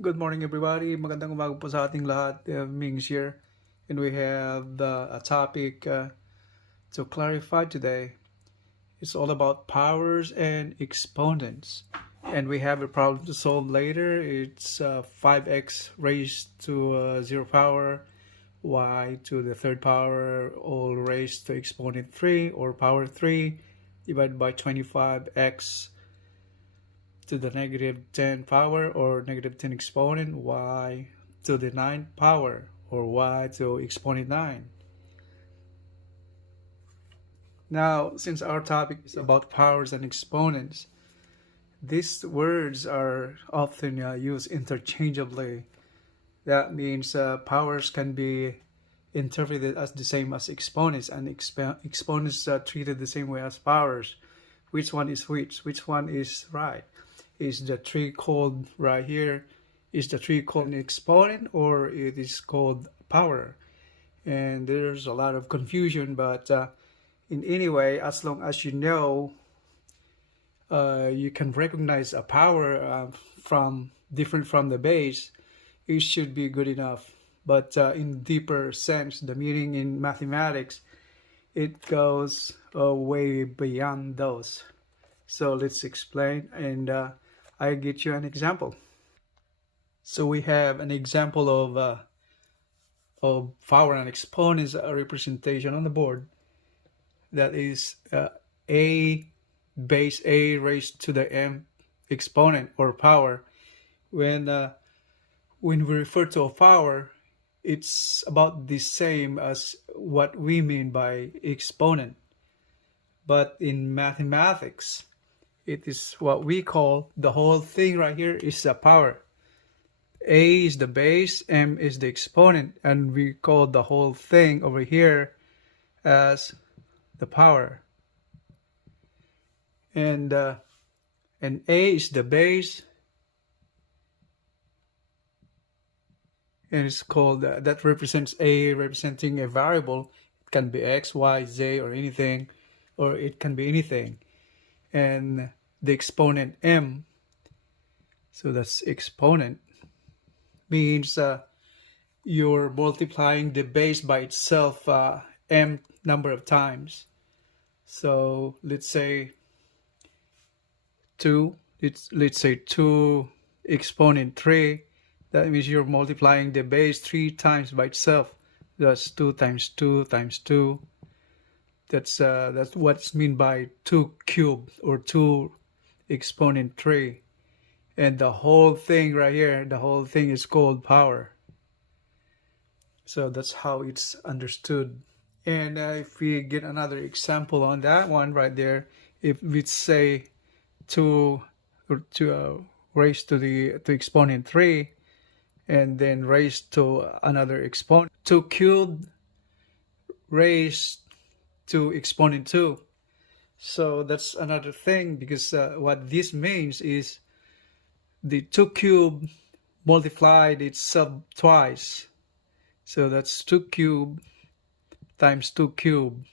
Good morning everybody. Magandang umaga po sa ating lahat. Mings here. And we have a topic to clarify today. It's all about powers and exponents. And we have a problem to solve later. It's 5x raised to 0 power, y to the third power, all raised to exponent 3 or power 3 divided by 25x to the negative 10 power or negative 10 exponent, y to the 9th power or y to exponent 9. Now, since our topic is about powers and exponents, these words are often used interchangeably. That means powers can be interpreted as the same as exponents, and exponents are treated the same way as powers. Which one is which? Which one is right? Is the 3 called right here, is the 3 called an exponent or it is called power? And there's a lot of confusion, but in any way, as long as you know, you can recognize a power from different from the base, it should be good enough. But in deeper sense, the meaning in mathematics, it goes way beyond those. So let's explain, and I'll get you an example. So we have an example of power and exponents, a representation on the board. That is a base a raised to the m exponent or power. When we refer to a power, it's about the same as what we mean by exponent. But in mathematics, it is what we call the whole thing right here is a power. A is the base, m is the exponent, and we call the whole thing over here as the power. And A is the base, and it's called that represents A, representing a variable. It can be x, y, z, or anything, or it can be anything. And the exponent m, so that's exponent, means you're multiplying the base by itself m number of times. So let's say 2, let's say 2 exponent 3, that means you're multiplying the base 3 times by itself. That's 2 times 2 times 2. That's what's mean by 2 cubed or 2 exponent 3. And the whole thing right here, the whole thing is called power. So that's how it's understood. And if we get another example on that one right there, if we say 2 raised to exponent 3, and then raised to another exponent, 2 cubed raised to exponent 2. So that's another thing, because what this means is the 2 cubed multiplied itself twice. So that's 2 cubed times 2 cubed.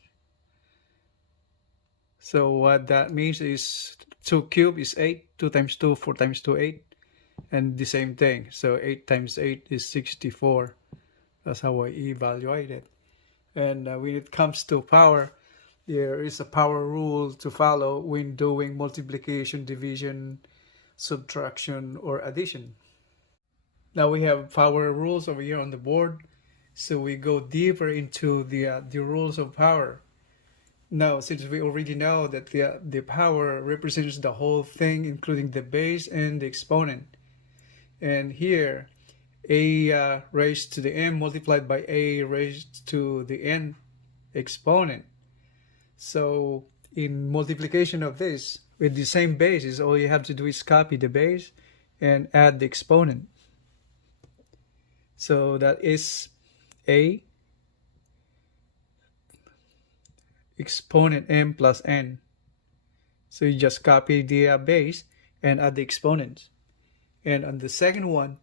So what that means is 2 cubed is 8, 2 times 2, 4 times 2, 8. And the same thing. So 8 times 8 is 64. That's how I evaluate it. And when it comes to power, there is a power rule to follow when doing multiplication, division, subtraction, or addition. Now we have power rules over here on the board. So we go deeper into the rules of power. Now, since we already know that the power represents the whole thing, including the base and the exponent. And here, a raised to the m multiplied by a raised to the n exponent. So in multiplication of this with the same bases, all you have to do is copy the base and add the exponent. So that is a exponent m plus n. So you just copy the base and add the exponents. And on the second one,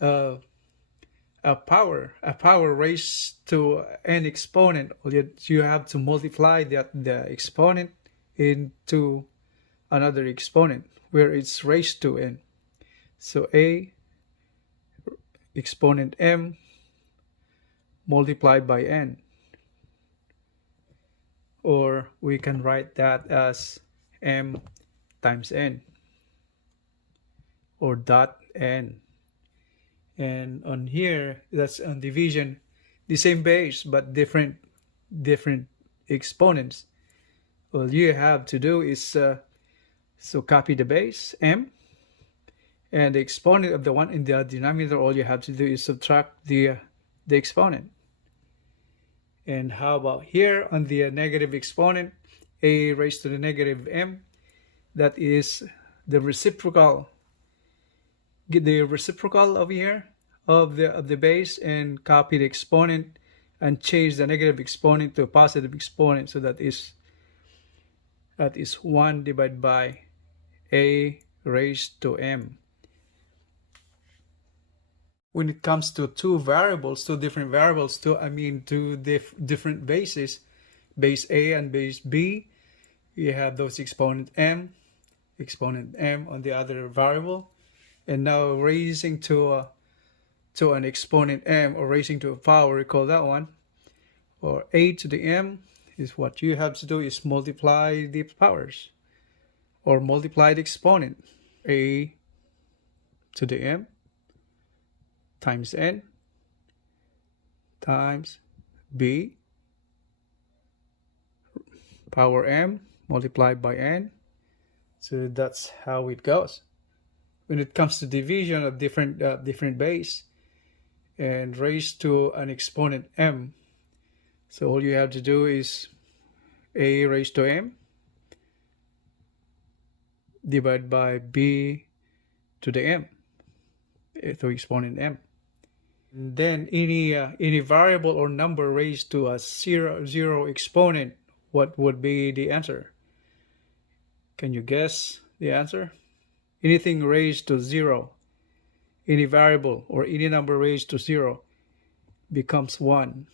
a power raised to n exponent, you have to multiply the exponent into another exponent where it's raised to n. So a exponent m multiplied by n. Or we can write that as m times n, or dot n. And on here, that's on division, the same base but different exponents. All you have to do is so copy the base m, and the exponent of the one in the denominator, all you have to do is subtract the exponent. And how about here on the negative exponent, a raised to the negative m, that is the reciprocal. Get the reciprocal over here of the base and copy the exponent and change the negative exponent to a positive exponent. So that is 1 divided by a raised to m. When it comes to two different variables, two different bases, base a and base b, we have those exponent m on the other variable, and now raising to an exponent m, or raising to a power, we call that one, or a to the m, is what you have to do is multiply the powers, or multiply the exponent, a to the m times n times b power m multiplied by n. So that's how it goes. When it comes to division of different base and raised to an exponent m, so all you have to do is a raised to m divided by b to the m, to exponent m. And then any variable or number raised to a zero exponent, what would be the answer? Can you guess the answer? Anything raised to 0, any variable or any number raised to 0 becomes 1.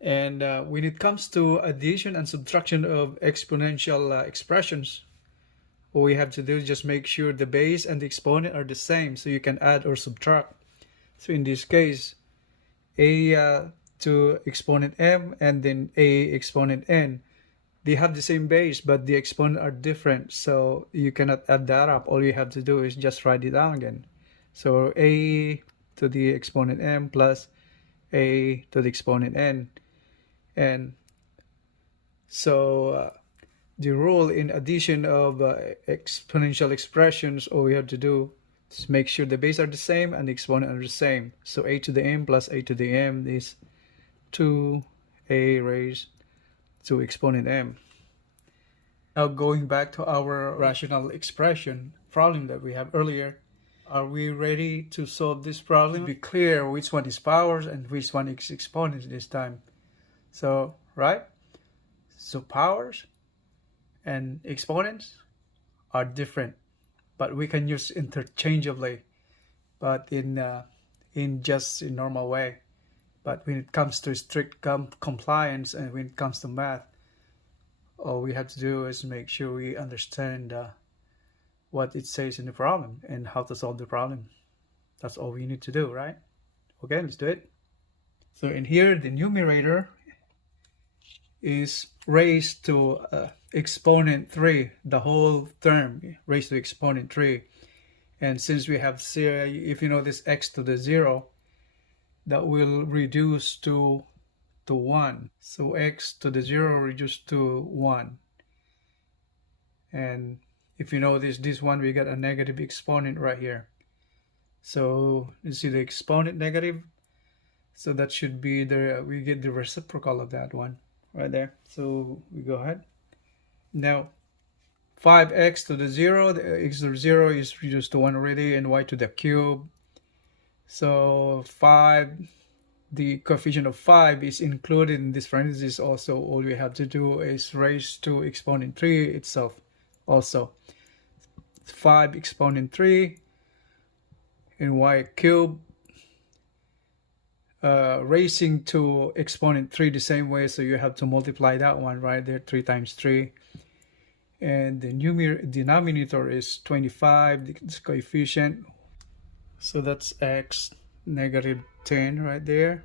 And when it comes to addition and subtraction of exponential expressions, all we have to do is just make sure the base and the exponent are the same, so you can add or subtract. So in this case, a to exponent m and then a exponent n, they have the same base but the exponent are different, so you cannot add that up. All you have to do is just write it down again. So a to the exponent m plus a to the exponent n. And so the rule in addition of exponential expressions, all we have to do is make sure the base are the same and the exponent are the same. So a to the m plus a to the m is 2a raised to exponent m. Now going back to our rational expression problem that we have earlier, are we ready to solve this problem? Be clear which one is powers and which one is exponents this time. So, right? So powers and exponents are different, but we can use interchangeably, but in normal way. But when it comes to strict compliance and when it comes to math, all we have to do is make sure we understand what it says in the problem and how to solve the problem. That's all we need to do, right? Okay, let's do it. So in here, the numerator is raised to exponent 3, the whole term raised to exponent 3. And since we have 0, if you know this x to the 0, that will reduce to 1. So x to the 0 reduced to 1. And if you know this one, we got a negative exponent right here. So you see the exponent negative. So that should be we get the reciprocal of that one right there. So we go ahead. Now 5x to the 0, the x to the 0 is reduced to 1 already, and y to the cube. So 5, the coefficient of 5 is included in this parenthesis also. All we have to do is raise to exponent 3 itself also. 5 exponent 3 and y cube, raising to exponent 3 the same way, so you have to multiply that one right there, 3 times 3. And the denominator is 25, this coefficient. So that's x negative 10 right there,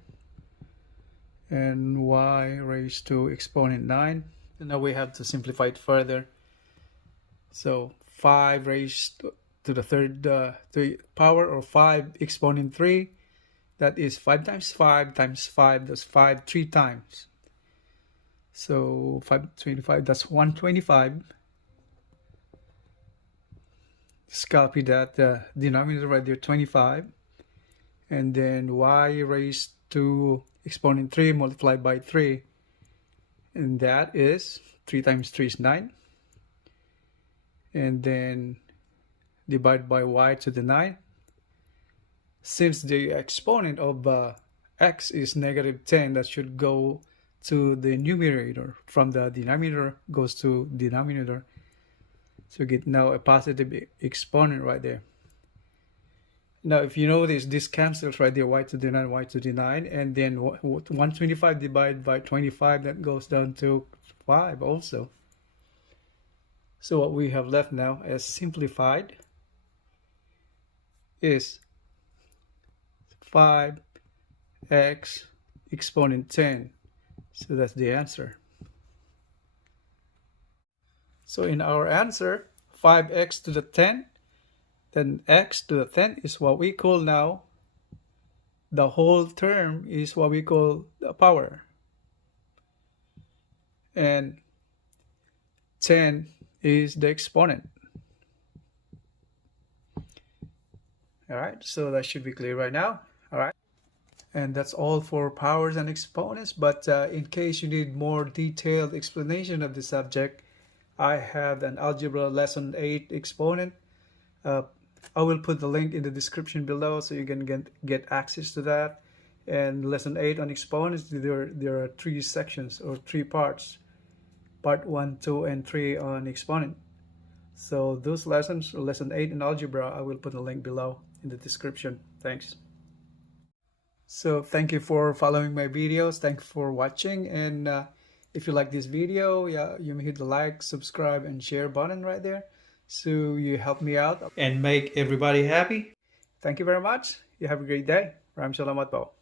and y raised to exponent 9. And now we have to simplify it further. So 5 raised to the third power, or 5 exponent 3, that is 5 times 5 times 5, that's 5 3 times. So 525, that's 125. Just copy that denominator right there, 25. And then y raised to exponent 3 multiplied by 3. And that is 3 times 3 is 9. And then divide by y to the 9. Since the exponent of x is negative 10, that should go to the numerator. From the denominator goes to denominator. So you get now a positive exponent right there. Now if you notice, this cancels right there, y to the 9, y to the 9, and then 125 divided by 25, that goes down to 5 also. So what we have left now as simplified is 5x exponent 10. So that's the answer. So in our answer, 5x to the 10, then x to the 10 is what we call now, the whole term is what we call the power. And 10 is the exponent. All right, so that should be clear right now. All right, and that's all for powers and exponents. But in case you need more detailed explanation of the subject, I have an Algebra Lesson 8 exponent. I will put the link in the description below so you can get access to that. And Lesson 8 on exponents, there are 3 sections or 3 parts. Part 1, 2, and 3 on exponent. So those lessons, Lesson 8 in Algebra, I will put a link below in the description. Thanks. So thank you for following my videos. Thank you for watching. And if you like this video, you may hit the like, subscribe, and share button right there. So you help me out and make everybody happy. Thank you very much. You have a great day. Maraming salamat po.